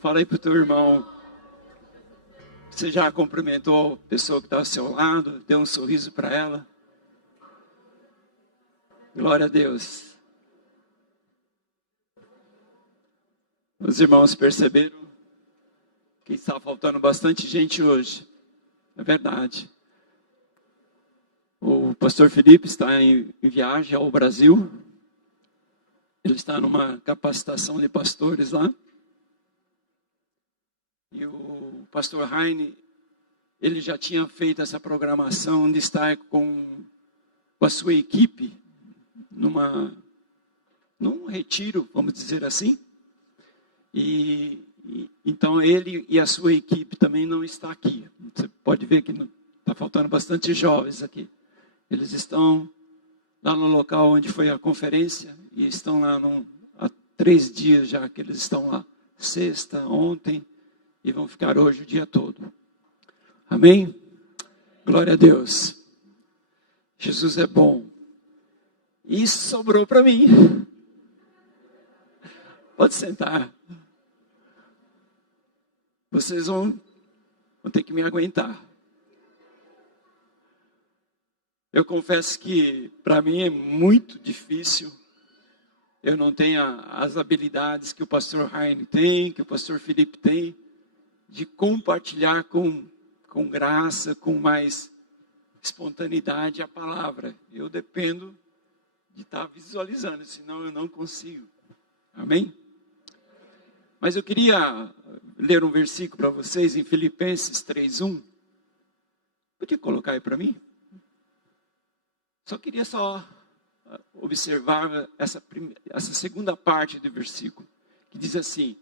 Fala aí pro teu irmão. Você já cumprimentou a pessoa que está ao seu lado? Deu um sorriso para ela? Glória a Deus. Os irmãos perceberam que está faltando bastante gente hoje. É verdade. O pastor Felipe está em viagem ao Brasil. Ele está numa capacitação de pastores lá. E o pastor Heine, ele já tinha feito essa programação de estar com a sua equipe num retiro, vamos dizer assim. Então ele e a sua equipe também não está aqui. Você pode ver que está faltando bastante jovens aqui. Eles estão lá no local onde foi a conferência e estão lá há 3 dias já que eles estão lá. Sexta, ontem, e vão ficar hoje o dia todo. Amém? Glória a Deus. Jesus é bom. Isso sobrou para mim. Pode sentar. Vocês vão ter que me aguentar. Eu confesso que para mim é muito difícil. Eu não tenho as habilidades que o pastor Heine tem, que o pastor Felipe tem, de compartilhar com graça, com mais espontaneidade a palavra. Eu dependo de estar visualizando, senão eu não consigo. Amém? Mas eu queria ler um versículo para vocês em Filipenses 3:1. Podia colocar aí para mim? Queria observar essa segunda parte do versículo, que diz assim: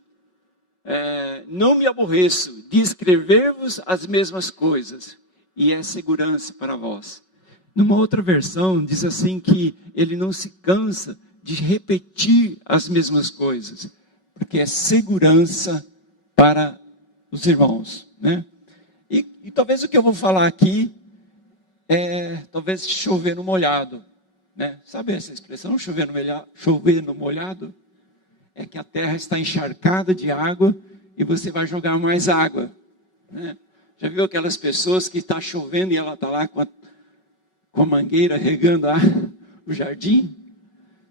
não me aborreço de escrever-vos as mesmas coisas, e é segurança para vós. Numa outra versão, diz assim que ele não se cansa de repetir as mesmas coisas, porque é segurança para os irmãos, né? E talvez o que eu vou falar aqui talvez chover no molhado, né? Sabe essa expressão, chover no molhado? É que a terra está encharcada de água e você vai jogar mais água, né? Já viu aquelas pessoas que está chovendo e ela está lá com a mangueira regando o jardim?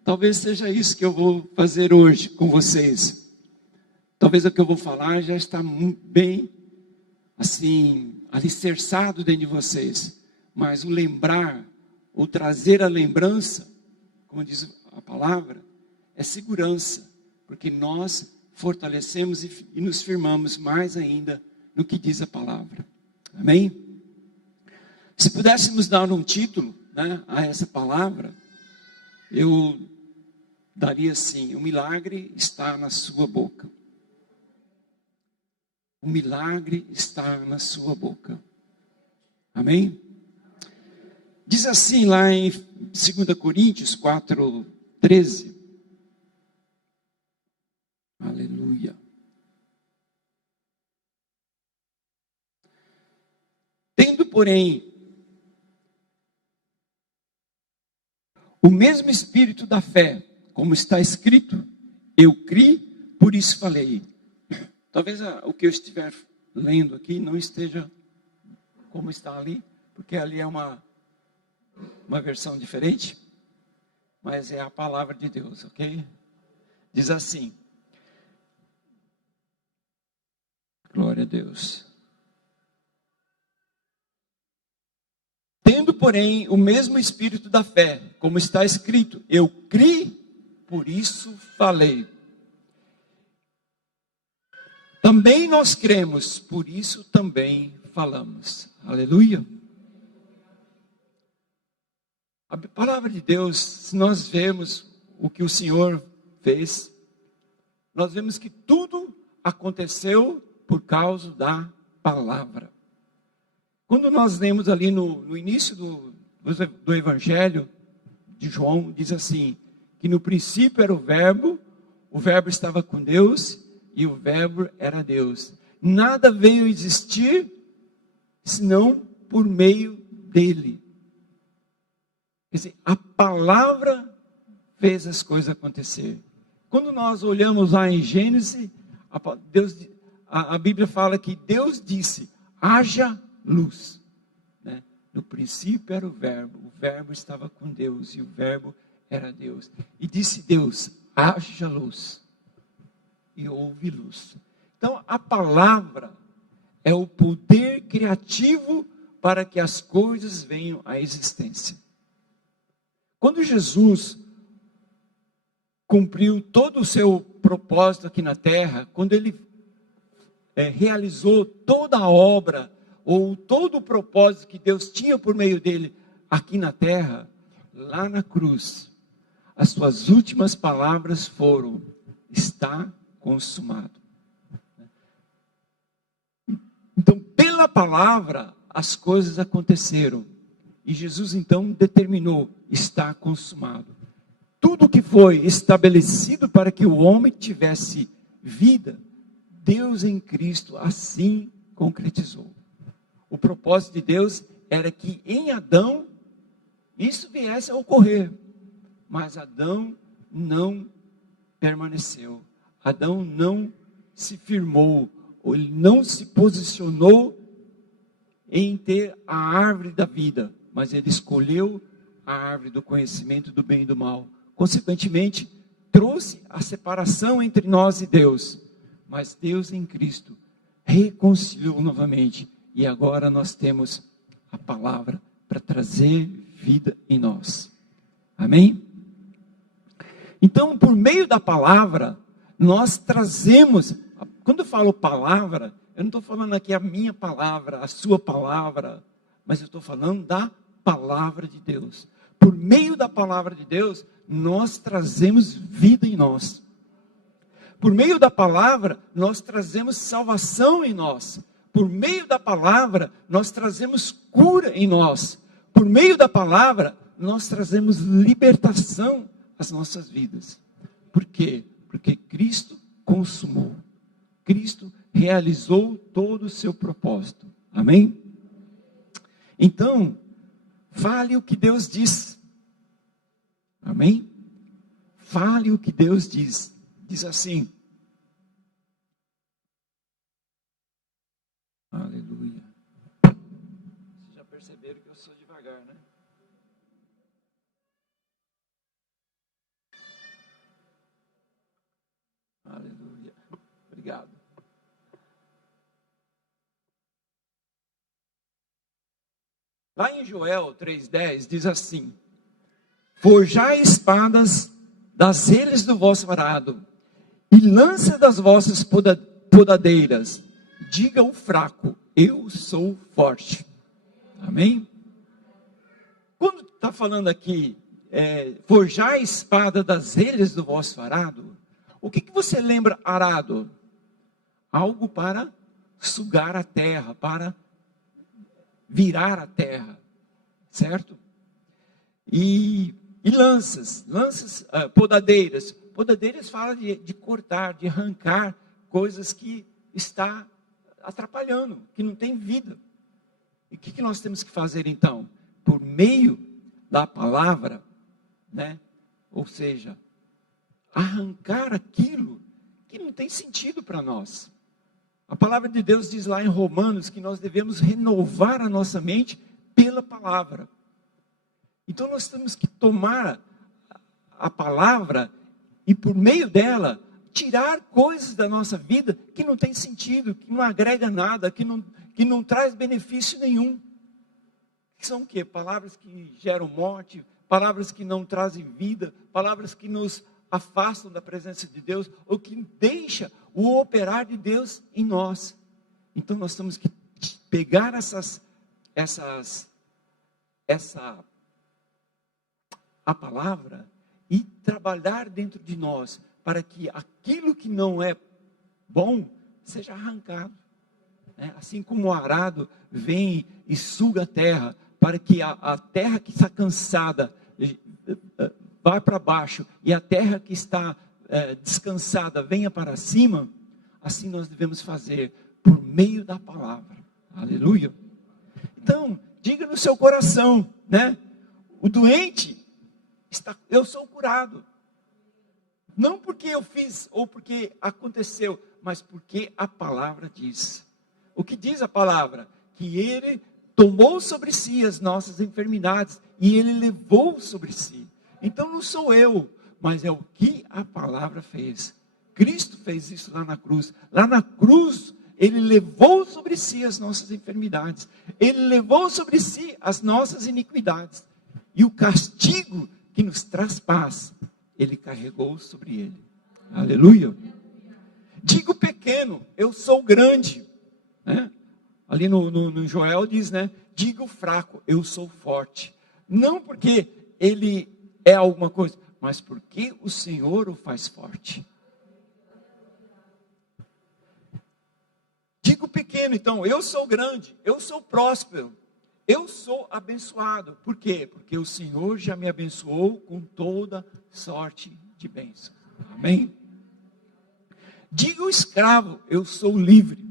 Talvez seja isso que eu vou fazer hoje com vocês. Talvez o que eu vou falar já está bem, assim, alicerçado dentro de vocês. Mas o lembrar, o trazer a lembrança, como diz a palavra, é segurança. Porque nós fortalecemos e nos firmamos mais ainda no que diz a palavra. Amém? Se pudéssemos dar um título, né, a essa palavra, eu daria assim: o milagre está na sua boca. O milagre está na sua boca. Amém? Diz assim lá em 2 Coríntios 4:13. Aleluia. Tendo, porém, o mesmo espírito da fé, como está escrito, eu criei, por isso falei. Talvez o que eu estiver lendo aqui não esteja como está ali, porque ali é uma versão diferente, mas é a palavra de Deus, ok? Diz assim, glória a Deus. Tendo, porém, o mesmo espírito da fé, como está escrito, eu criei, por isso falei. Também nós cremos, por isso também falamos. Aleluia. A palavra de Deus, se nós vemos o que o Senhor fez, nós vemos que tudo aconteceu por causa da palavra. Quando nós lemos ali no início do Evangelho de João, diz assim, que no princípio era o verbo estava com Deus e o verbo era Deus. Nada veio existir senão por meio dele. Quer dizer, a palavra fez as coisas acontecer. Quando nós olhamos lá em Gênesis, A Bíblia fala que Deus disse, haja luz. Né? No princípio era o Verbo estava com Deus e o Verbo era Deus. E disse Deus, haja luz. E houve luz. Então a palavra é o poder criativo para que as coisas venham à existência. Quando Jesus cumpriu todo o seu propósito aqui na terra, quando ele realizou toda a obra, ou todo o propósito que Deus tinha por meio dele aqui na terra, lá na cruz, as suas últimas palavras foram, está consumado. Então, pela palavra, as coisas aconteceram. E Jesus então determinou, está consumado. Tudo que foi estabelecido para que o homem tivesse vida, Deus em Cristo assim concretizou. O propósito de Deus era que em Adão isso viesse a ocorrer. Mas Adão não permaneceu. Adão não se firmou, ou ele não se posicionou em ter a árvore da vida, mas ele escolheu a árvore do conhecimento do bem e do mal. Consequentemente, trouxe a separação entre nós e Deus. Mas Deus em Cristo reconciliou novamente. E agora nós temos a palavra para trazer vida em nós. Amém? Então, por meio da palavra, nós trazemos. Quando eu falo palavra, eu não estou falando aqui a minha palavra, a sua palavra, mas eu estou falando da palavra de Deus. Por meio da palavra de Deus, nós trazemos vida em nós. Por meio da palavra, nós trazemos salvação em nós. Por meio da palavra, nós trazemos cura em nós. Por meio da palavra, nós trazemos libertação às nossas vidas. Por quê? Porque Cristo consumou. Cristo realizou todo o seu propósito. Amém? Então, fale o que Deus diz. Amém? Fale o que Deus diz. Diz assim. Aleluia. Vocês já perceberam que eu sou devagar, né? Aleluia. Obrigado. Lá em Joel 3,10 diz assim: forjai espadas das relhas do vosso arado, e lança das vossas podadeiras. Diga o fraco, eu sou forte. Amém? Quando está falando aqui, forjar a espada das relhas do vosso arado, o que você lembra arado? Algo para sugar a terra, para virar a terra, certo? E lanças, podadeiras. Podadeiras fala de cortar, de arrancar coisas que está atrapalhando, que não tem vida. E o que nós temos que fazer então? Por meio da palavra, né? Ou seja, arrancar aquilo que não tem sentido para nós. A palavra de Deus diz lá em Romanos que nós devemos renovar a nossa mente pela palavra. Então nós temos que tomar a palavra e por meio dela tirar coisas da nossa vida que não tem sentido, que não agrega nada, que não traz benefício nenhum. Que são o quê? Palavras que geram morte, palavras que não trazem vida, palavras que nos afastam da presença de Deus, ou que deixam o operar de Deus em nós. Então nós temos que pegar a palavra e trabalhar dentro de nós, para que aquilo que não é bom seja arrancado. Assim como o arado vem e suga a terra, para que a terra que está cansada vá para baixo, e a terra que está descansada venha para cima, assim nós devemos fazer, por meio da palavra. Aleluia. Então, diga no seu coração, né? O doente, eu sou curado. Não porque eu fiz ou porque aconteceu, mas porque a palavra diz. O que diz a palavra? Que Ele tomou sobre si as nossas enfermidades e Ele levou sobre si. Então não sou eu, mas é o que a palavra fez. Cristo fez isso lá na cruz. Lá na cruz, Ele levou sobre si as nossas enfermidades. Ele levou sobre si as nossas iniquidades. E o castigo que nos traz paz, Ele carregou sobre Ele. Aleluia. Digo pequeno, eu sou grande. Né? Ali no Joel diz, né? Digo fraco, eu sou forte. Não porque ele é alguma coisa, mas porque o Senhor o faz forte. Digo pequeno, então, eu sou grande, eu sou próspero, eu sou abençoado. Por quê? Porque o Senhor já me abençoou com toda sorte de bênçãos. Amém? Digo escravo, eu sou livre.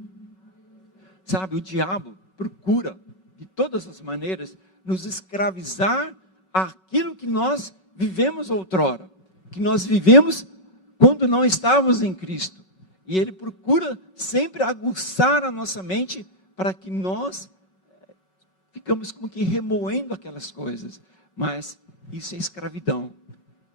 Sabe, o diabo procura, de todas as maneiras, nos escravizar àquilo que nós vivemos outrora, que nós vivemos quando não estávamos em Cristo. E ele procura sempre aguçar a nossa mente para que nós ficamos com que remoendo aquelas coisas. Mas isso é escravidão.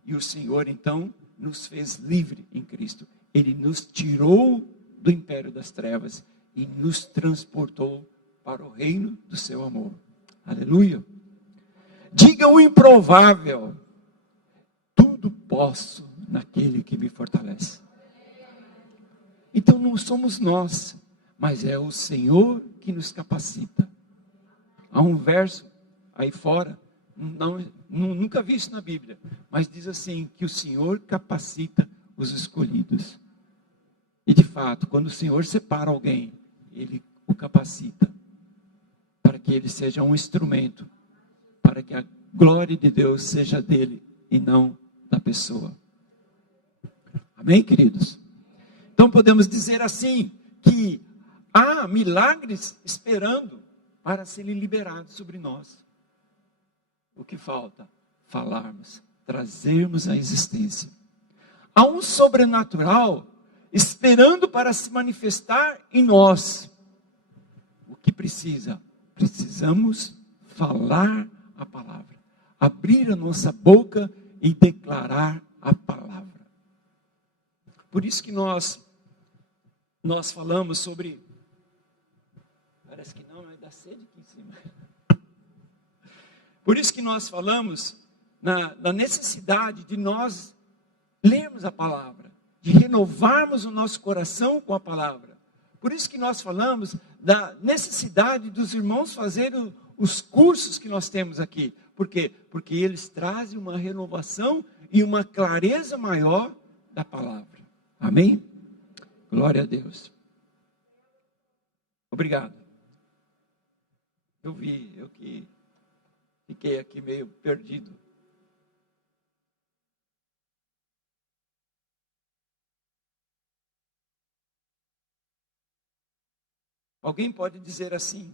E o Senhor, então, nos fez livre em Cristo. Ele nos tirou do império das trevas e nos transportou para o reino do seu amor. Aleluia. Diga o improvável. Tudo posso naquele que me fortalece. Então não somos nós, mas é o Senhor que nos capacita. Há um verso aí fora, nunca vi isso na Bíblia, mas diz assim, que o Senhor capacita os escolhidos. E de fato, quando o Senhor separa alguém, Ele o capacita, para que ele seja um instrumento, para que a glória de Deus seja dele e não da pessoa. Amém, queridos? Então podemos dizer assim, que há milagres esperando para serem liberados sobre nós. O que falta? Falarmos, trazermos à existência. Há um sobrenatural esperando para se manifestar em nós. O que precisa? Precisamos falar a palavra, abrir a nossa boca e declarar a palavra. Por isso que nós falamos sobre, parece que não, é da sede aqui em cima. Por isso que nós falamos na necessidade de nós lermos a palavra, de renovarmos o nosso coração com a palavra. Por isso que nós falamos da necessidade dos irmãos fazerem os cursos que nós temos aqui. Por quê? Porque eles trazem uma renovação e uma clareza maior da palavra. Amém? Glória a Deus. Obrigado. Eu que fiquei aqui meio perdido. Alguém pode dizer assim: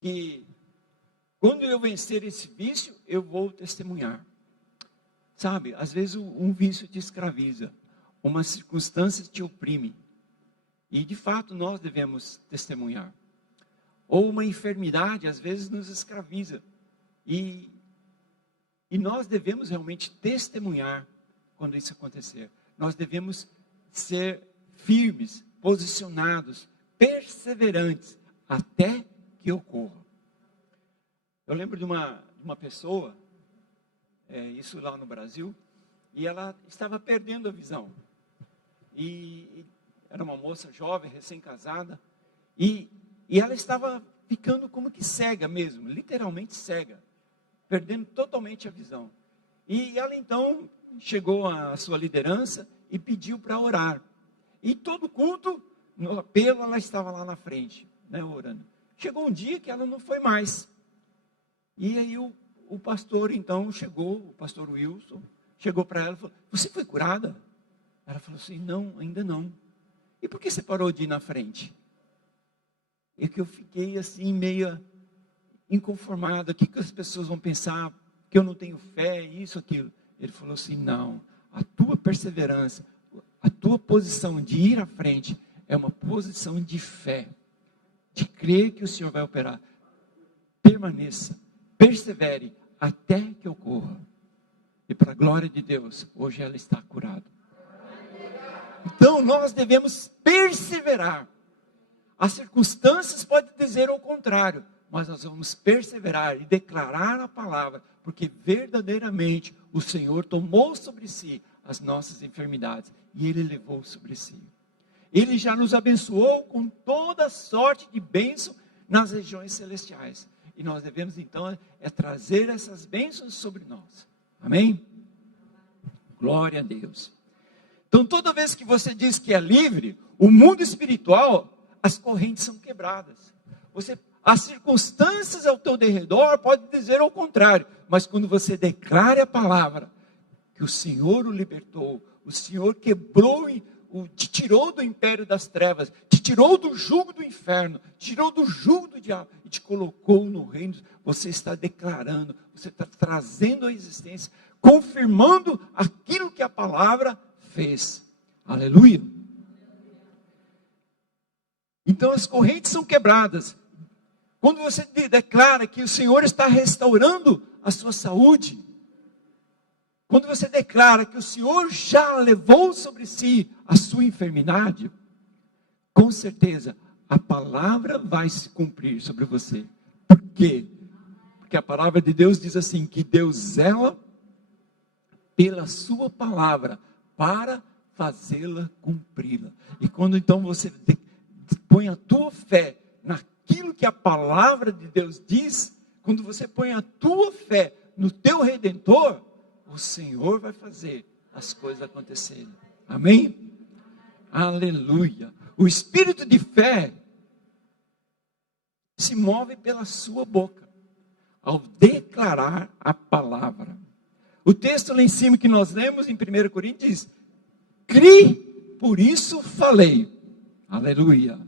que quando eu vencer esse vício, eu vou testemunhar. Sabe, às vezes um vício te escraviza, uma circunstância te oprime. E de fato nós devemos testemunhar. Ou uma enfermidade às vezes nos escraviza. E nós devemos realmente testemunhar quando isso acontecer. Nós devemos ser firmes, posicionados, perseverantes, até que ocorra. Eu lembro de uma pessoa, isso lá no Brasil, e ela estava perdendo a visão. E era uma moça jovem, recém-casada, e ela estava ficando como que cega mesmo, literalmente cega, perdendo totalmente a visão. E ela então chegou à sua liderança e pediu para orar. E todo culto, no apelo, ela estava lá na frente, né, orando. Chegou um dia que ela não foi mais. E aí o pastor então chegou, o pastor Wilson, chegou para ela e falou: você foi curada? Ela falou assim: não, ainda não. E por que você parou de ir na frente? É que eu fiquei assim meio inconformada. O que as pessoas vão pensar? porque eu não tenho fé, isso, aquilo. Ele falou assim, não, a tua perseverança, a tua posição de ir à frente, é uma posição de fé, de crer que o Senhor vai operar. Permaneça, persevere, até que ocorra. E para a glória de Deus, hoje ela está curada. Então nós devemos perseverar. As circunstâncias podem dizer o contrário, mas nós vamos perseverar e declarar a palavra, porque verdadeiramente o Senhor tomou sobre si as nossas enfermidades e Ele levou sobre si. Ele já nos abençoou com toda sorte de bênção nas regiões celestiais. E nós devemos então trazer essas bênçãos sobre nós. Amém? Glória a Deus. Então toda vez que você diz que é livre, o mundo espiritual, as correntes são quebradas. As circunstâncias ao teu derredor podem dizer o contrário, mas quando você declara a palavra, que o Senhor o libertou, o Senhor quebrou, te tirou do império das trevas, te tirou do jugo do inferno, te tirou do jugo do diabo e te colocou no reino, você está declarando, você está trazendo a existência, confirmando aquilo que a palavra fez. Aleluia. Então as correntes são quebradas. Quando você declara que o Senhor está restaurando a sua saúde, quando você declara que o Senhor já levou sobre si a sua enfermidade, com certeza a palavra vai se cumprir sobre você. Por quê? Porque a palavra de Deus diz assim, que Deus zela pela sua palavra para fazê-la cumpri-la. E quando então você põe a tua fé naquilo que a palavra de Deus diz, quando você põe a tua fé no teu Redentor, o Senhor vai fazer as coisas acontecerem. Amém? Aleluia. O espírito de fé se move pela sua boca, ao declarar a palavra. O texto lá em cima que nós lemos em 1 Coríntios diz, criei, por isso falei. Aleluia.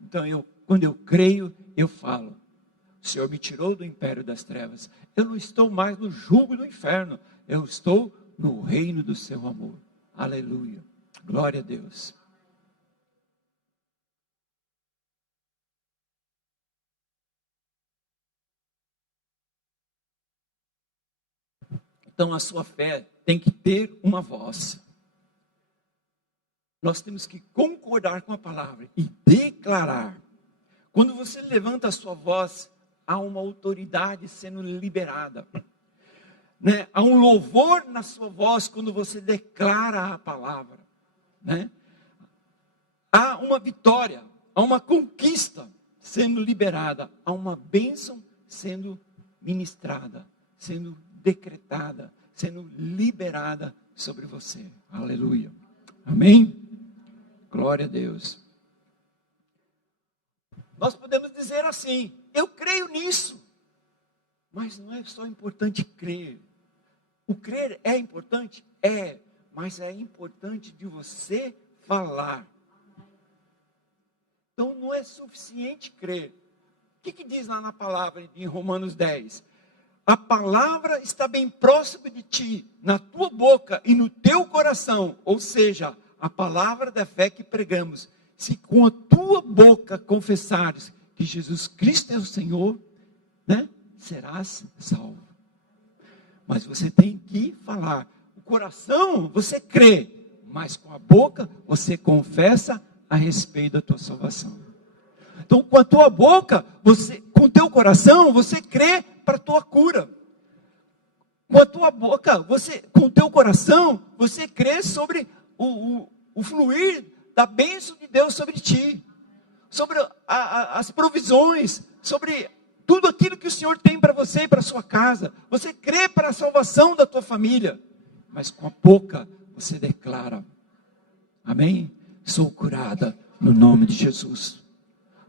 Então quando eu creio, eu falo. O Senhor me tirou do império das trevas. Eu não estou mais no jugo do inferno. Eu estou no reino do seu amor. Aleluia. Glória a Deus. Então a sua fé tem que ter uma voz. Nós temos que concordar com a palavra e declarar. Quando você levanta a sua voz, há uma autoridade sendo liberada. Né? Há um louvor na sua voz quando você declara a palavra. Né? Há uma vitória, há uma conquista sendo liberada, há uma bênção sendo ministrada, sendo decretada, sendo liberada sobre você. Aleluia. Amém? Glória a Deus. Nós podemos dizer assim, eu creio nisso, mas não é só importante crer. O crer é importante? É, mas é importante de você falar. Então não é suficiente crer. O que diz lá na palavra em Romanos 10? A palavra está bem próximo de ti, na tua boca e no teu coração, ou seja, a palavra da fé que pregamos. Se com a tua boca confessares que Jesus Cristo é o Senhor, né, serás salvo. Mas você tem que falar. O coração você crê, mas com a boca você confessa a respeito da tua salvação. Então com a tua boca, com o teu coração, você crê para a tua cura. Com a tua boca, com o teu coração, você crê sobre o fluir da bênção de Deus sobre ti, sobre as provisões, sobre tudo aquilo que o Senhor tem para você e para a sua casa. Você crê para a salvação da tua família, mas com a boca você declara, amém? Sou curada no nome de Jesus,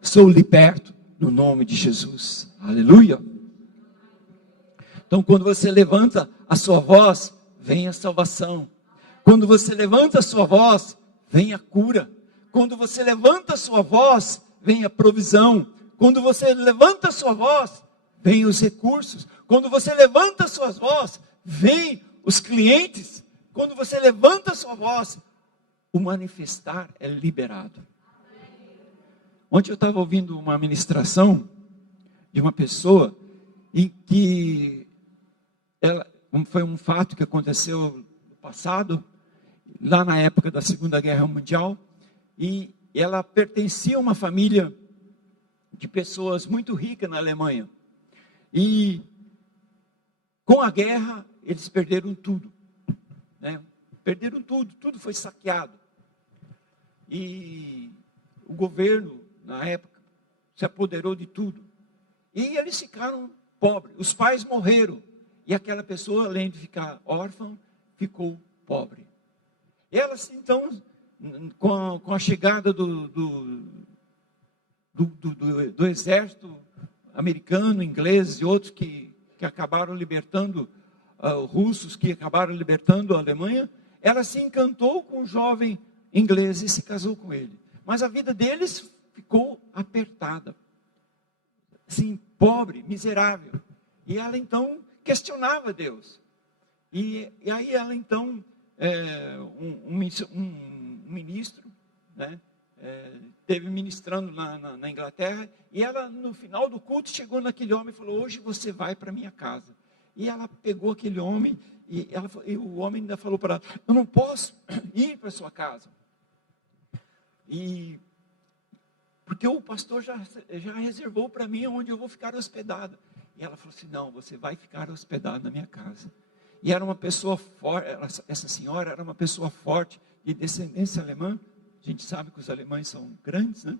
sou liberto no nome de Jesus, aleluia. Então quando você levanta a sua voz, vem a salvação. Quando você levanta a sua voz, vem a cura. Quando você levanta a sua voz, vem a provisão. Quando você levanta a sua voz, vem os recursos. Quando você levanta suas vozes, vem os clientes. Quando você levanta sua voz, o manifestar é liberado. Ontem eu estava ouvindo uma ministração de uma pessoa em que foi um fato que aconteceu no passado, lá na época da Segunda Guerra Mundial, e ela pertencia a uma família de pessoas muito ricas na Alemanha. E com a guerra, eles perderam tudo, né? Perderam tudo, tudo foi saqueado. E o governo, na época, se apoderou de tudo. E eles ficaram pobres, os pais morreram. E aquela pessoa, além de ficar órfã, ficou pobre. Elas, então, com a chegada do exército americano, inglês e outros que acabaram libertando, russos que acabaram libertando a Alemanha, ela se encantou com um jovem inglês e se casou com ele. Mas a vida deles ficou apertada, assim, pobre, miserável. E ela então questionava Deus. E aí ela então, um ministro, né, esteve ministrando na Inglaterra, e ela no final do culto chegou naquele homem e falou: hoje você vai para minha casa. E ela pegou aquele homem, e o homem ainda falou para ela: eu não posso ir para sua casa. Porque o pastor já reservou para mim onde eu vou ficar hospedada. E ela falou assim: não, você vai ficar hospedado na minha casa. E era uma pessoa forte, essa senhora era uma pessoa forte, de descendência alemã. A gente sabe que os alemães são grandes, né?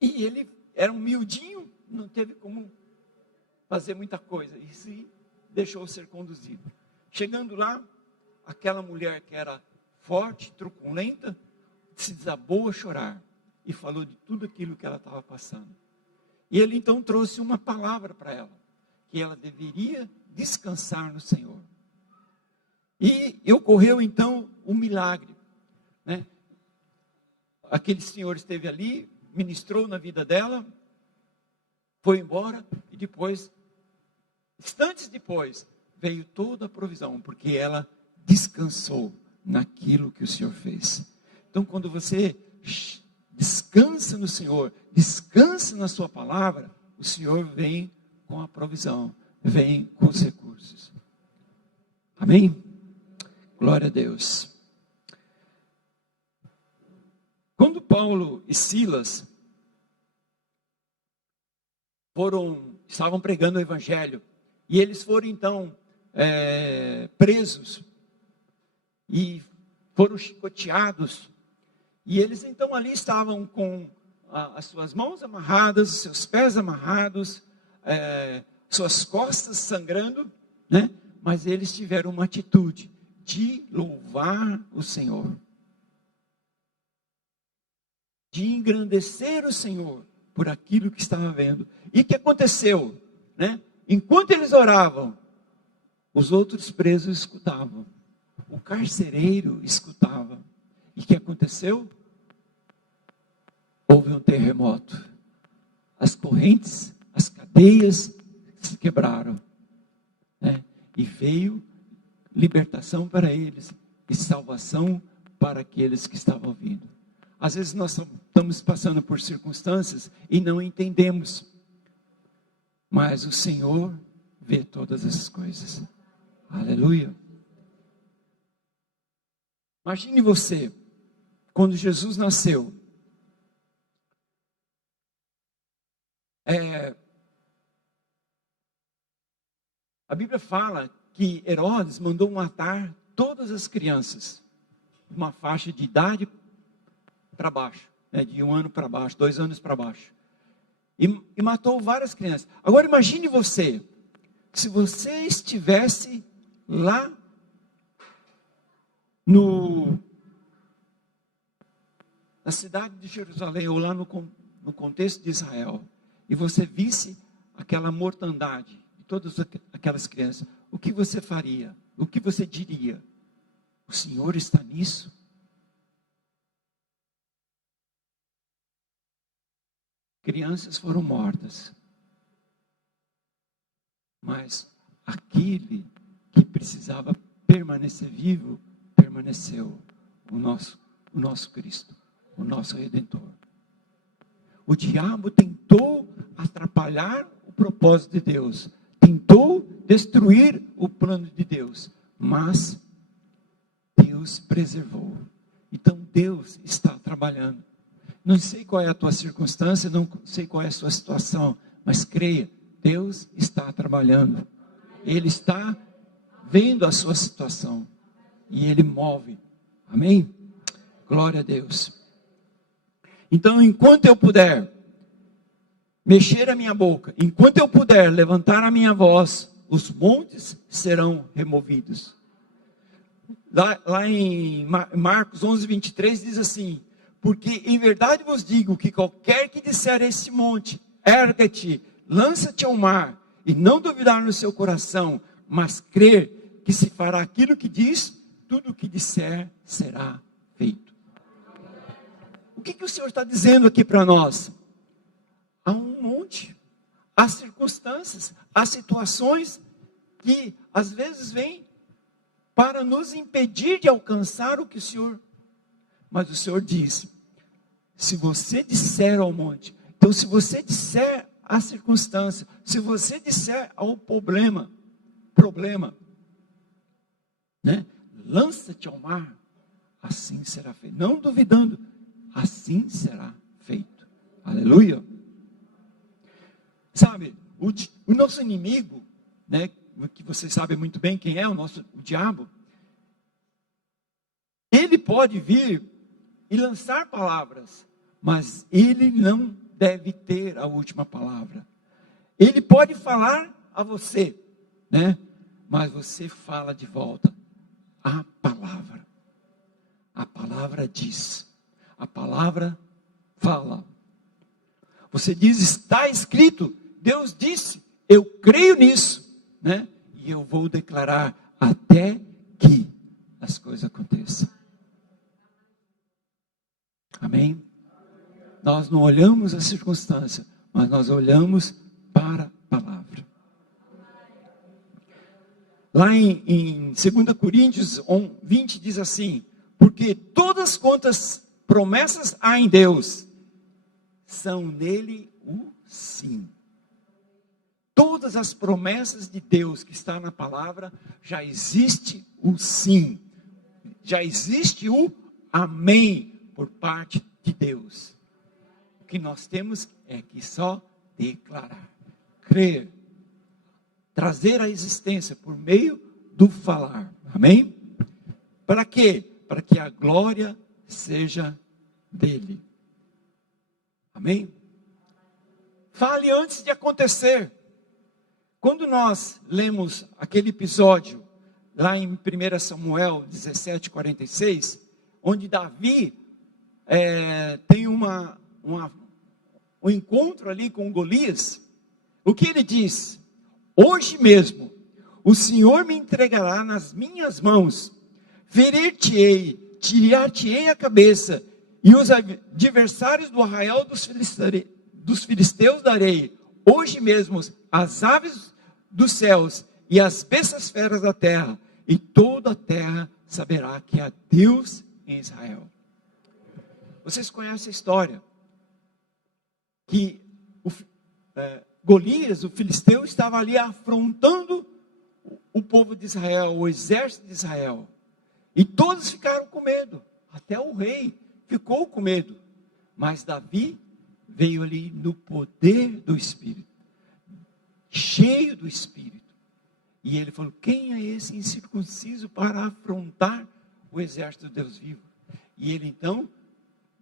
E ele era um miudinho, não teve como fazer muita coisa, e se deixou ser conduzido. Chegando lá, aquela mulher que era forte, truculenta, se desabou a chorar e falou de tudo aquilo que ela estava passando. E ele então trouxe uma palavra para ela, que ela deveria descansar no Senhor. E ocorreu então um milagre, né? Aquele senhor esteve ali, ministrou na vida dela, foi embora, e depois, instantes depois, veio toda a provisão, porque ela descansou naquilo que o Senhor fez. Então, quando você descansa no Senhor, descansa na sua palavra, o Senhor vem com a provisão, vem com os recursos. Amém? Glória a Deus. Quando Paulo e Silas estavam pregando o evangelho, e eles foram então presos, e foram chicoteados, e eles então ali estavam com as suas mãos amarradas, os seus pés amarrados, suas costas sangrando, né? Mas eles tiveram uma atitude de louvar o Senhor, de engrandecer o Senhor por aquilo que estava vendo. E o que aconteceu, né? Enquanto eles oravam, os outros presos escutavam, o carcereiro escutava. E o que aconteceu? Houve um terremoto, as correntes, as cadeias se quebraram, né? E veio libertação para eles e salvação para aqueles que estavam ouvindo. Às vezes nós estamos passando por circunstâncias e não entendemos, mas o Senhor vê todas essas coisas. Aleluia. Imagine você, quando Jesus nasceu, a Bíblia fala que Herodes mandou matar todas as crianças, uma faixa de idade para baixo, né, de 1 ano para baixo, 2 anos para baixo, e matou várias crianças. Agora imagine você, se você estivesse lá na cidade de Jerusalém, ou lá no contexto de Israel, e você visse aquela mortandade de todas aquelas crianças, o que você faria? O que você diria? O Senhor está nisso? Crianças foram mortas, Mas aquele que precisava permanecer vivo, permaneceu, o nosso Cristo, o nosso Redentor. O diabo tentou atrapalhar o propósito de Deus, tentou destruir o plano de Deus, mas Deus preservou. Então Deus está trabalhando. Não sei qual é a tua circunstância, não sei qual é a sua situação, mas creia, Deus está trabalhando. Ele está vendo a sua situação e Ele move. Amém? Glória a Deus. Então, enquanto eu puder mexer a minha boca, enquanto eu puder levantar a minha voz, os montes serão removidos. Lá em Marcos 11, 23 diz assim: porque em verdade vos digo que qualquer que disser a esse monte, erga-te, lança-te ao mar, e não duvidar no seu coração, mas crer que se fará aquilo que diz, tudo o que disser será feito. O que o Senhor está dizendo aqui para nós? Há um monte, há circunstâncias, há situações que às vezes vêm para nos impedir de alcançar o que o Senhor... Mas o Senhor disse, se você disser ao monte, então se você disser à circunstância, se você disser ao problema, né? Lança-te ao mar, assim será feito. Não duvidando, assim será feito. Aleluia. Sabe, o nosso inimigo, né, que vocês sabem muito bem quem é, o diabo, ele pode vir e lançar palavras, mas ele não deve ter a última palavra. Ele pode falar a você, né, mas você fala de volta. A palavra diz, a palavra fala. Você diz, está escrito, Deus disse, eu creio nisso, né? E eu vou declarar até que as coisas aconteçam. Amém? Nós não olhamos a circunstância, mas nós olhamos para a palavra. Lá em 2 Coríntios 20 diz assim, porque todas quantas promessas há em Deus, são nele o sim. Todas as promessas de Deus que está na palavra, já existe o sim. Já existe o amém por parte de Deus. O que nós temos é que só declarar, crer, trazer a existência por meio do falar. Amém? Para quê? Para que a glória seja dele. Amém? Fale antes de acontecer. Quando nós lemos aquele episódio, lá em 1 Samuel 17:46, onde Davi tem um encontro ali com Golias, o que ele diz? Hoje mesmo, o Senhor me entregará nas minhas mãos, ferir-te-ei, tirar-te-ei a cabeça, e os adversários do arraial dos filisteus darei, hoje mesmo, as aves dos céus, e as bestas feras da terra, e toda a terra saberá que há Deus em Israel. Vocês conhecem a história, que Golias, o filisteu, estava ali afrontando o povo de Israel, o exército de Israel. E todos ficaram com medo. Até o rei ficou com medo. Mas Davi veio ali no poder do Espírito. Cheio do Espírito. E ele falou, quem é esse incircunciso para afrontar o exército de Deus vivo? E ele então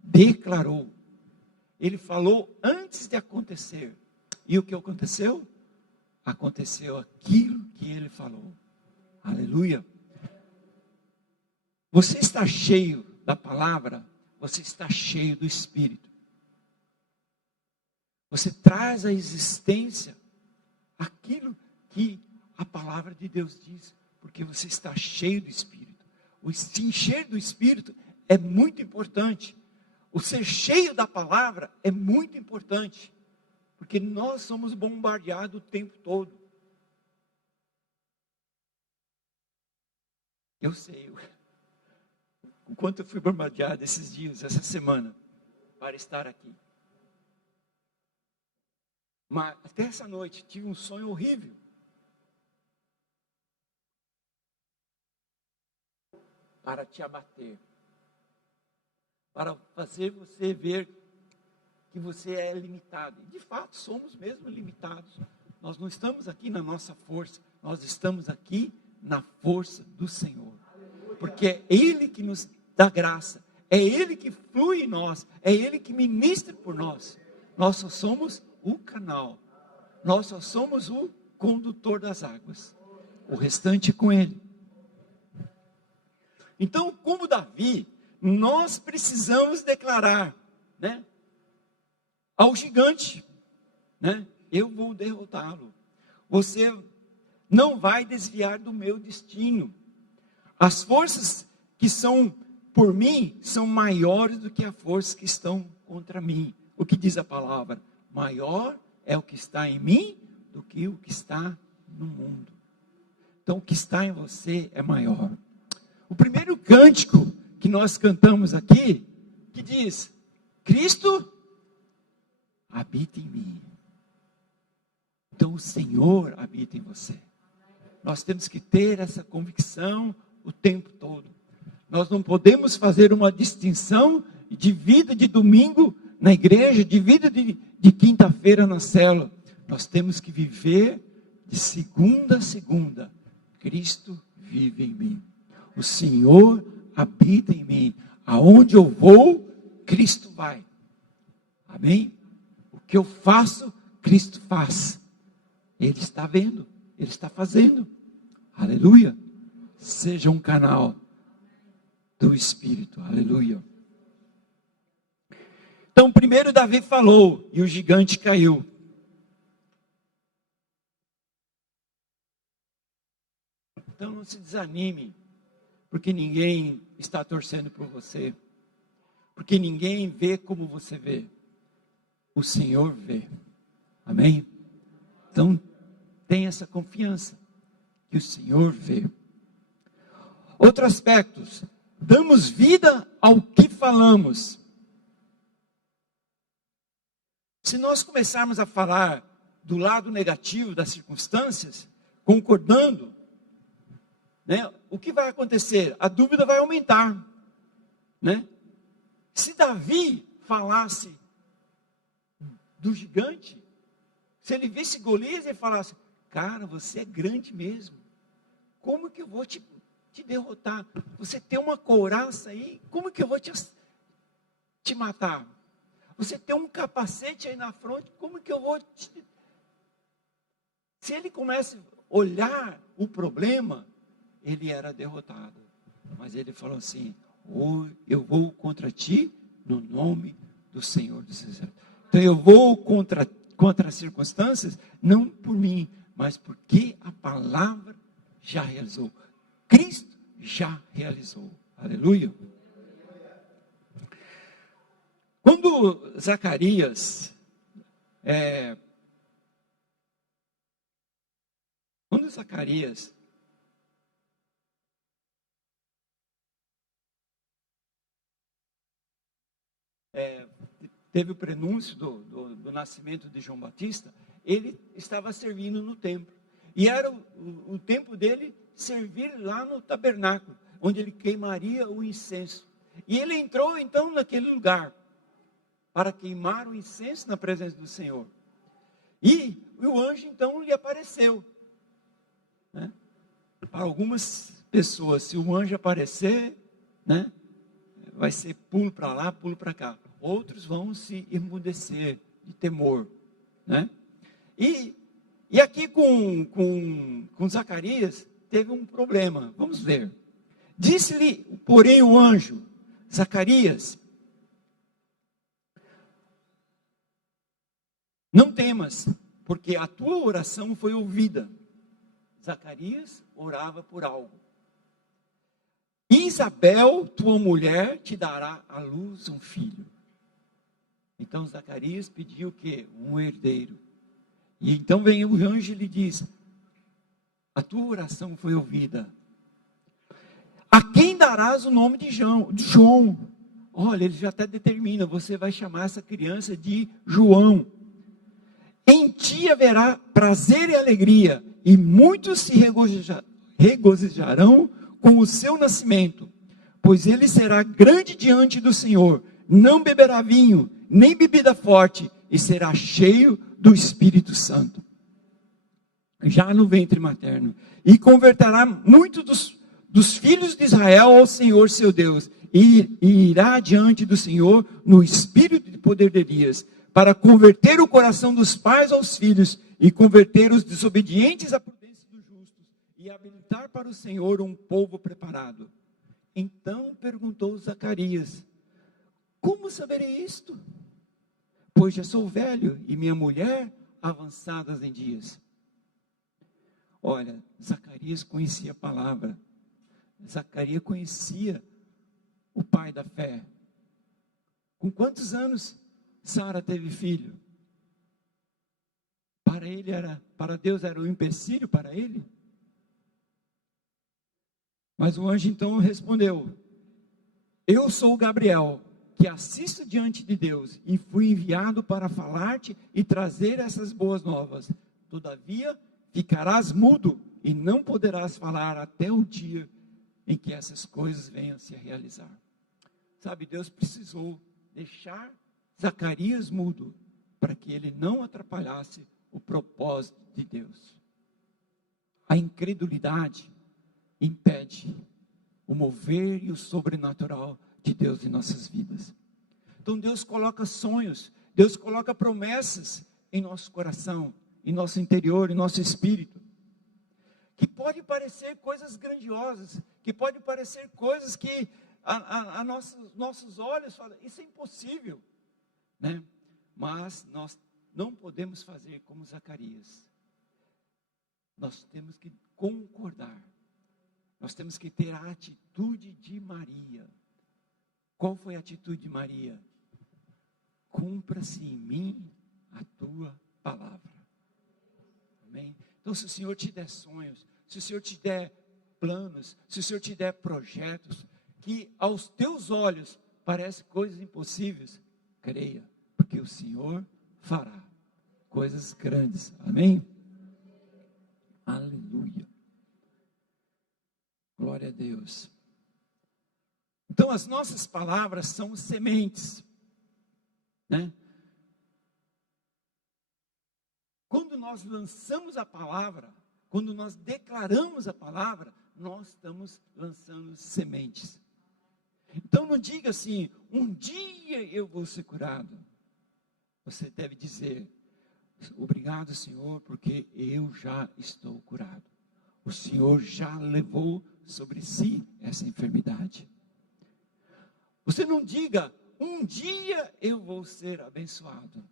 declarou. Ele falou antes de acontecer. E o que aconteceu? Aconteceu aquilo que ele falou. Aleluia. Você está cheio da palavra, você está cheio do Espírito. Você traz à existência aquilo que a palavra de Deus diz, porque você está cheio do Espírito. O se encher do Espírito é muito importante. O ser cheio da palavra é muito importante. Porque nós somos bombardeados o tempo todo. Eu sei o quanto eu fui bombardeado esses dias, essa semana, para estar aqui. Mas até essa noite tive um sonho horrível. Para te abater. Para fazer você ver que você é limitado. E de fato, somos mesmo limitados. Nós não estamos aqui na nossa força. Nós estamos aqui na força do Senhor. Porque é Ele que nos dá graça. É Ele que flui em nós. É Ele que ministra por nós. Nós só somos o canal. Nós só somos o condutor das águas. O restante é com Ele. Então, como Davi, nós precisamos declarar, né, ao gigante, né, eu vou derrotá-lo. Você não vai desviar do meu destino. As forças que são por mim são maiores do que as forças que estão contra mim. O que diz a palavra? Maior é o que está em mim do que o que está no mundo. Então, o que está em você é maior. O primeiro cântico que nós cantamos aqui, que diz, Cristo habita em mim. Então o Senhor habita em você. Nós temos que ter essa convicção o tempo todo. Nós não podemos fazer uma distinção de vida de domingo na igreja, de vida de quinta-feira na célula. Nós temos que viver de segunda a segunda. Cristo vive em mim. O Senhor habita em mim. Aonde eu vou, Cristo vai. Amém? O que eu faço, Cristo faz. Ele está vendo, Ele está fazendo. Aleluia. Seja um canal do Espírito. Aleluia. Então, primeiro Davi falou e o gigante caiu. Então não se desanime, porque ninguém está torcendo por você, porque ninguém vê como você vê. O Senhor vê. Amém? Então, tenha essa confiança que o Senhor vê. Outro aspecto, damos vida ao que falamos. Se nós começarmos a falar do lado negativo das circunstâncias, concordando, né, o que vai acontecer? A dúvida vai aumentar, né? Se Davi falasse do gigante, se ele visse Golias e falasse, cara, você é grande mesmo, como que eu vou te derrotar? Você tem uma couraça aí, como que eu vou te matar? Você tem um capacete aí na fronte, como que eu vou te... Se ele começa a olhar o problema, ele era derrotado. Mas ele falou assim, eu vou contra ti no nome do Senhor dos Exércitos. Então eu vou contra as circunstâncias, não por mim, mas porque a palavra já realizou. Cristo já realizou. Aleluia. Quando Zacarias teve o prenúncio do nascimento de João Batista, ele estava servindo no templo. E era o tempo dele servir lá no tabernáculo, onde ele queimaria o incenso. E ele entrou então naquele lugar, para queimar o incenso na presença do Senhor. E o anjo então lhe apareceu. Né? Para algumas pessoas, se o anjo aparecer, né, vai ser pulo para lá, pulo para cá. Outros vão se emudecer de temor, né? E aqui com Zacarias teve um problema. Vamos ver. Disse-lhe, porém, o anjo, Zacarias, não temas, porque a tua oração foi ouvida. Zacarias orava por algo. Isabel, tua mulher, te dará à luz um filho. Então Zacarias pediu o quê? Um herdeiro. E então vem o anjo e lhe diz, a tua oração foi ouvida. A quem darás o nome de João? Olha, ele já até determina, você vai chamar essa criança de João. Em ti haverá prazer e alegria, e muitos se regozijarão com o seu nascimento, pois ele será grande diante do Senhor, não beberá vinho, nem bebida forte, e será cheio do Espírito Santo, já no ventre materno, e converterá muitos dos filhos de Israel ao Senhor seu Deus, e irá diante do Senhor no espírito de poder de Elias, para converter o coração dos pais aos filhos, e converter os desobedientes à prudência dos justos, e habilitar para o Senhor um povo preparado. Então perguntou Zacarias: como saberei isto? Pois já sou velho, e minha mulher avançadas em dias. Olha, Zacarias conhecia a palavra. Zacarias conhecia o pai da fé. Com quantos anos Sara teve filho? Para Deus era um empecilho para ele? Mas o anjo então respondeu: eu sou Gabriel, que assisto diante de Deus, e fui enviado para falar-te e trazer essas boas novas. Todavia, ficarás mudo e não poderás falar até o dia em que essas coisas venham a se realizar. Sabe, Deus precisou deixar Zacarias mudo para que ele não atrapalhasse o propósito de Deus. A incredulidade impede o mover e o sobrenatural de Deus em nossas vidas. Então Deus coloca sonhos, Deus coloca promessas em nosso coração, em nosso interior, em nosso espírito, que pode parecer coisas grandiosas, que pode parecer coisas que a nossos olhos falam, isso é impossível, né? Mas nós não podemos fazer como Zacarias. Nós temos que concordar. Nós temos que ter a atitude de Maria. Qual foi a atitude de Maria? Cumpra-se em mim a tua palavra. Amém? Então, se o Senhor te der sonhos, se o Senhor te der planos, se o Senhor te der projetos, que aos teus olhos parecem coisas impossíveis, creia, porque o Senhor fará coisas grandes. Amém? Aleluia. Glória a Deus. Então, as nossas palavras são sementes, né? Quando nós lançamos a palavra, quando nós declaramos a palavra, nós estamos lançando sementes. Então não diga assim, um dia eu vou ser curado. Você deve dizer, obrigado, Senhor, porque eu já estou curado. O Senhor já levou sobre si essa enfermidade. Você não diga, um dia eu vou ser abençoado.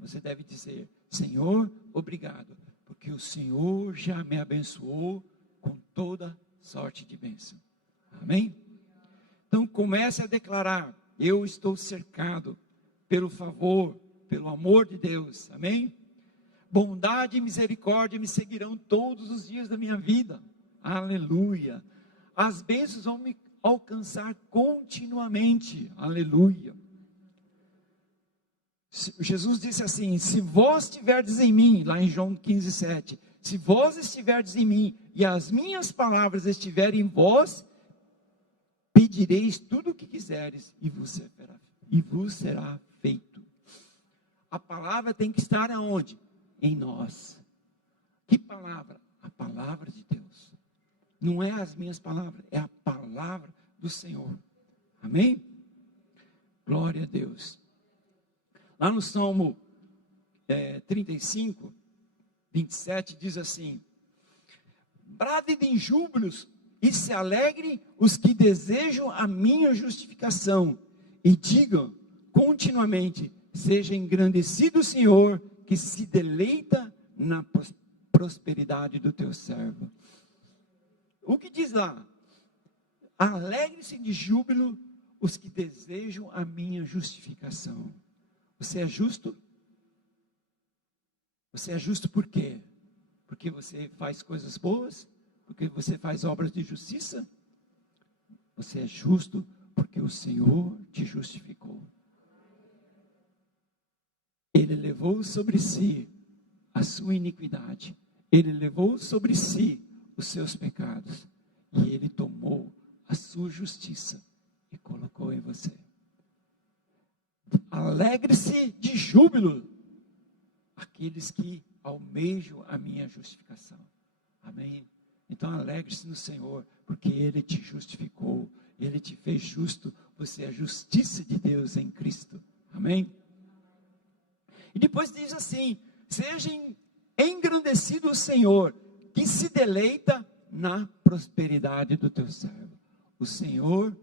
Você deve dizer, Senhor, obrigado, porque o Senhor já me abençoou com toda sorte de bênção. Amém? Então comece a declarar, eu estou cercado pelo favor, pelo amor de Deus. Amém? Bondade e misericórdia me seguirão todos os dias da minha vida. Aleluia. As bênçãos vão me alcançar continuamente. Aleluia. Jesus disse assim, se vós estiverdes em mim, lá em João 15:7, se vós estiverdes em mim, e as minhas palavras estiverem em vós, pedireis tudo o que quiseres, e vos será feito. A palavra tem que estar aonde? Em nós. Que palavra? A palavra de Deus. Não é as minhas palavras, é a palavra do Senhor. Amém? Glória a Deus. Lá no Salmo 35, 27, diz assim, bradem em júbilos e se alegrem os que desejam a minha justificação, e digam continuamente, seja engrandecido o Senhor, que se deleita na prosperidade do teu servo. O que diz lá? Alegre-se de júbilo os que desejam a minha justificação. Você é justo? Você é justo por quê? Porque você faz coisas boas? Porque você faz obras de justiça? Você é justo porque o Senhor te justificou. Ele levou sobre si a sua iniquidade. Ele levou sobre si os seus pecados. E Ele tomou a sua justiça e colocou em você. Alegre-se de júbilo aqueles que almejam a minha justificação. Amém? Então alegre-se no Senhor, porque Ele te justificou, Ele te fez justo, você é a justiça de Deus em Cristo. Amém? E depois diz assim: seja engrandecido o Senhor, que se deleita na prosperidade do teu servo. O Senhor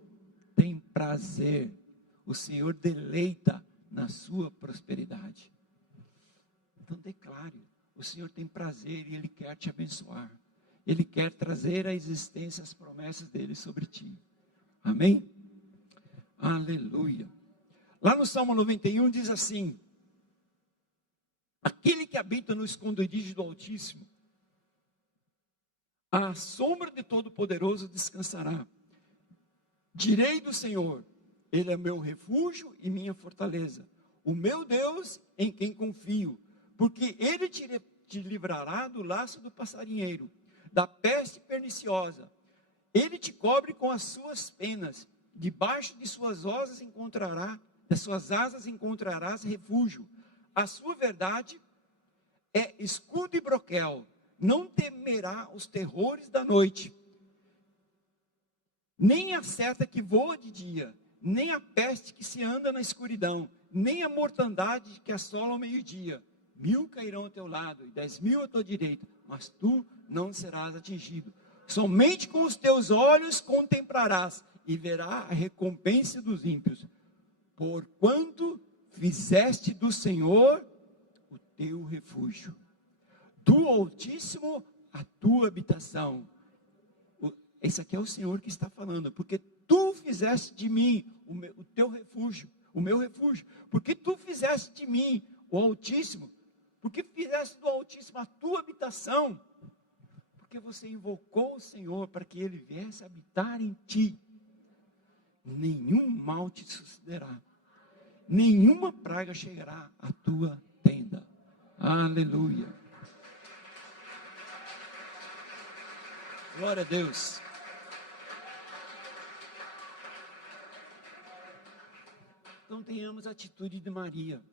tem prazer, o Senhor deleita na sua prosperidade. Então declare, o Senhor tem prazer e Ele quer te abençoar. Ele quer trazer à existência as promessas dEle sobre ti. Amém? Aleluia. Lá no Salmo 91 diz assim: aquele que habita no esconderijo do Altíssimo, à sombra de Todo-Poderoso descansará. Direi do Senhor, Ele é meu refúgio e minha fortaleza, o meu Deus em quem confio, porque Ele te livrará do laço do passarinheiro, da peste perniciosa. Ele te cobre com as suas penas, debaixo de suas asas encontrarás refúgio. A sua verdade é escudo e broquel. Não temerá os terrores da noite, nem a seta que voa de dia, nem a peste que se anda na escuridão, nem a mortandade que assola ao meio-dia. 1000 cairão ao teu lado e 10.000 à tua direita, mas tu não serás atingido. Somente com os teus olhos contemplarás e verás a recompensa dos ímpios. Porquanto fizeste do Senhor o teu refúgio, do Altíssimo a tua habitação. Esse aqui é o Senhor que está falando, porque tu fizeste de mim o teu refúgio, o meu refúgio, porque tu fizeste de mim o Altíssimo, porque fizeste do Altíssimo a tua habitação, porque você invocou o Senhor para que Ele viesse habitar em ti. Nenhum mal te sucederá, nenhuma praga chegará à tua tenda. Aleluia. Glória a Deus. Então tenhamos a atitude de Maria.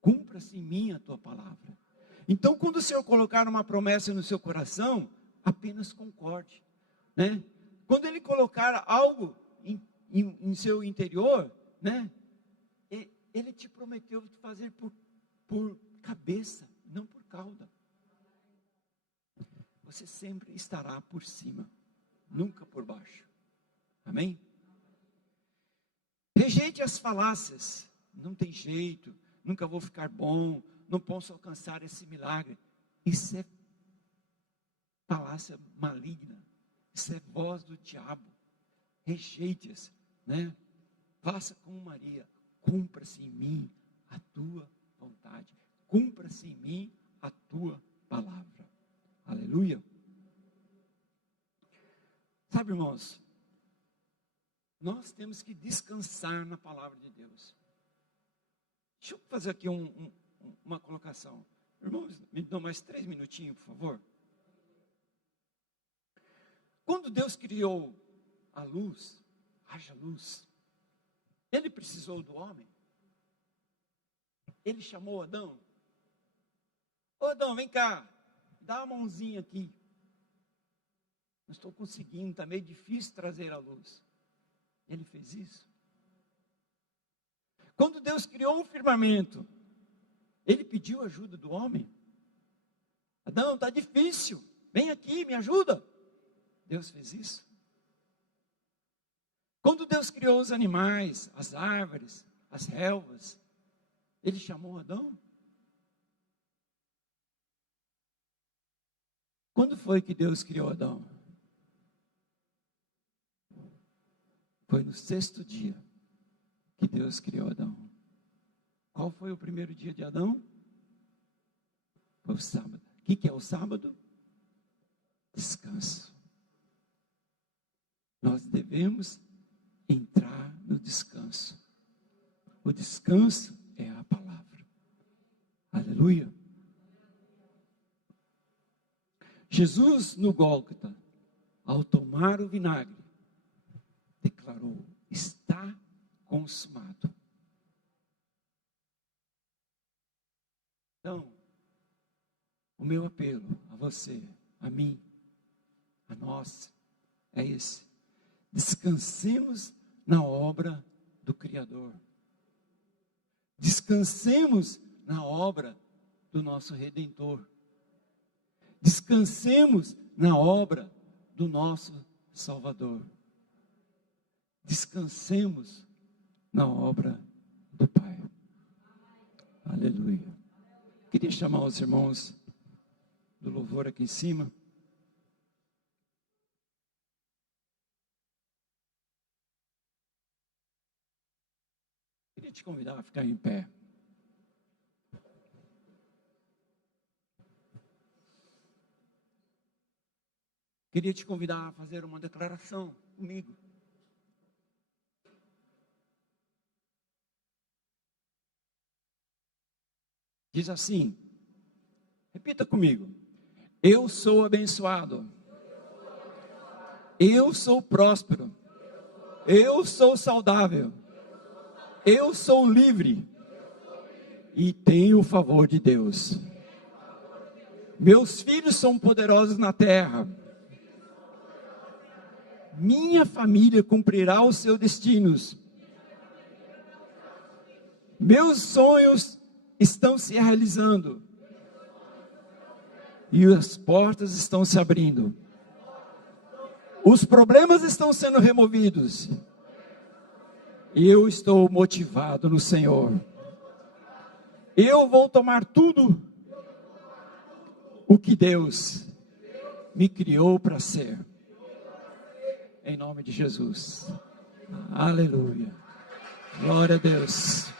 Cumpra-se em mim a tua palavra. Então, quando o Senhor colocar uma promessa no seu coração, apenas concorde, né? Quando Ele colocar algo em seu interior, né? Ele te prometeu fazer por cabeça, não por cauda. Você sempre estará por cima, nunca por baixo. Amém? Rejeite as falácias. Não tem jeito, nunca vou ficar bom, não posso alcançar esse milagre. Isso é falácia maligna, isso é voz do diabo. Rejeite-as, né? Faça como Maria, cumpra-se em mim a tua vontade, cumpra-se em mim a tua palavra. Aleluia. Sabe, irmãos, nós temos que descansar na palavra de Deus. Deixa eu fazer aqui uma colocação. Irmãos, me dão mais 3 minutinhos, por favor. Quando Deus criou a luz, haja luz, Ele precisou do homem. Ele chamou Adão. Ô Adão, vem cá, dá uma mãozinha aqui. Não estou conseguindo, está meio difícil trazer a luz. Ele fez isso. Quando Deus criou o firmamento, Ele pediu ajuda do homem. Adão, está difícil, vem aqui, me ajuda. Deus fez isso. Quando Deus criou os animais, as árvores, as relvas, Ele chamou Adão. Quando foi que Deus criou Adão? Foi no 6º dia que Deus criou Adão. Qual foi o primeiro dia de Adão? Foi o sábado. O que é o sábado? Descanso. nós devemos entrar no descanso. O descanso é a palavra. Aleluia. Jesus no Gólgota, ao tomar o vinagre, declarou: está consumado. Então, o meu apelo a você, a mim, a nós, é esse: descansemos na obra do Criador. Descansemos na obra do nosso Redentor. Descansemos na obra do nosso Salvador. Descansemos na obra do Pai. Aleluia. Queria chamar os irmãos do louvor aqui em cima. Queria te convidar a ficar em pé. Queria te convidar a fazer uma declaração comigo. Diz assim, repita comigo: eu sou abençoado, eu sou próspero, eu sou saudável, eu sou livre e tenho o favor de Deus. Meus filhos são poderosos na terra. Minha família cumprirá os seus destinos. Meus sonhos estão se realizando. E as portas estão se abrindo. Os problemas estão sendo removidos. Eu estou motivado no Senhor. Eu vou tomar tudo o que Deus me criou para ser. Em nome de Jesus. Aleluia. Glória a Deus.